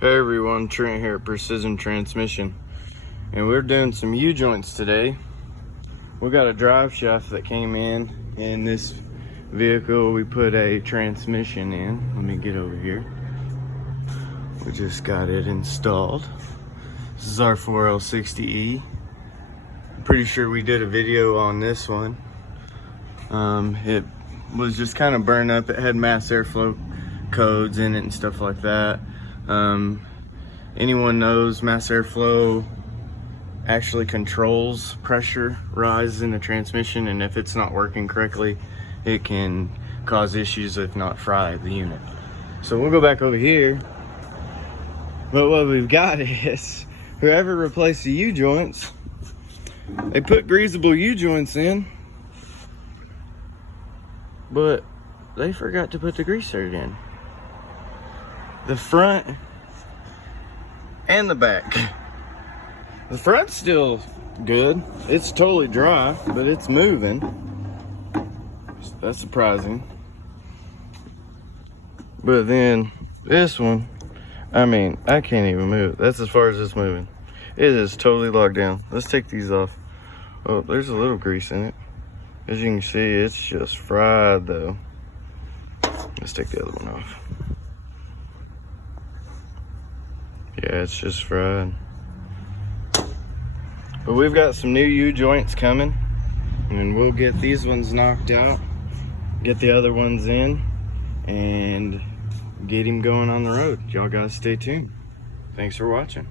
Hey everyone, Trent here at Precision Transmission, and we're doing some U-joints today. We got a drive shaft that came in this vehicle. We put a transmission in. Let me get over here. We just got it installed. This is our 4L60E. I'm pretty sure we did a video on this one. It was just kind of burned up. It had mass airflow codes in it and stuff like that. Anyone knows mass airflow actually controls pressure rise in the transmission, and if it's not working correctly, it can cause issues, if not fry the unit. So we'll go back over here. But what we've got is, whoever replaced the U-joints, they put greasable U-joints in, but they forgot to put the greaser in. The front and the back. The front's still good. It's totally dry, but it's moving. That's surprising. But then this one, I mean, I can't even move. That's as far as it's moving. It is totally locked down. Let's take these off. Oh, there's a little grease in it. As you can see, it's just fried though. Let's take the other one off. Yeah, it's just fried. But we've got some new U-joints coming, and we'll get these ones knocked out, get the other ones in, and get him going on the road. Y'all guys stay tuned. Thanks for watching.